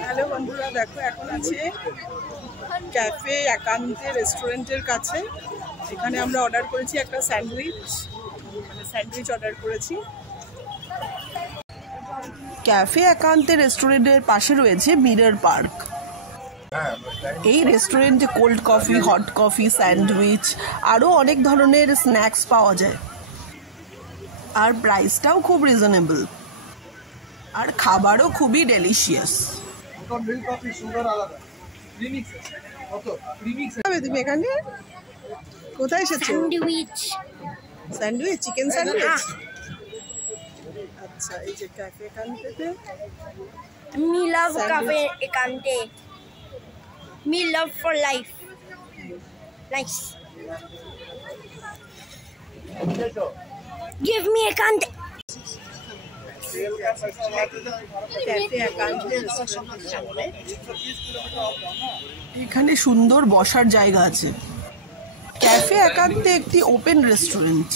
Hello বন্ধুরা, দেখো এখন আছে ক্যাফে একান্তে রেস্টুরেন্টের কাছে। এখানে আমরা অর্ডার করেছি একটা স্যান্ডউইচ অর্ডার করেছি। ক্যাফে একান্তে রেস্টুরেন্টের পাশে রয়েছে মিরর পার্ক। এই রেস্টুরেন্টে cold coffee, hot coffee, sandwich আরও অনেক ধরনের স্ন্যাক্স পাওয়া যায়। আর প্রাইসটাও খুব রিজনেবল, আর খাবারও খুবই ডেলিশিয়াস। তুমি এখানে কোথায় এসেছো? Sandwich, chicken sandwich. আচ্ছা, এই যে ক্যাফে একান্তে। Me love cafe ekante. Me love for life. Nice. Give me ekante. এখানে সুন্দর বসার জায়গা আছে। ক্যাফে একান্তে একটি ওপেন রেস্টুরেন্ট।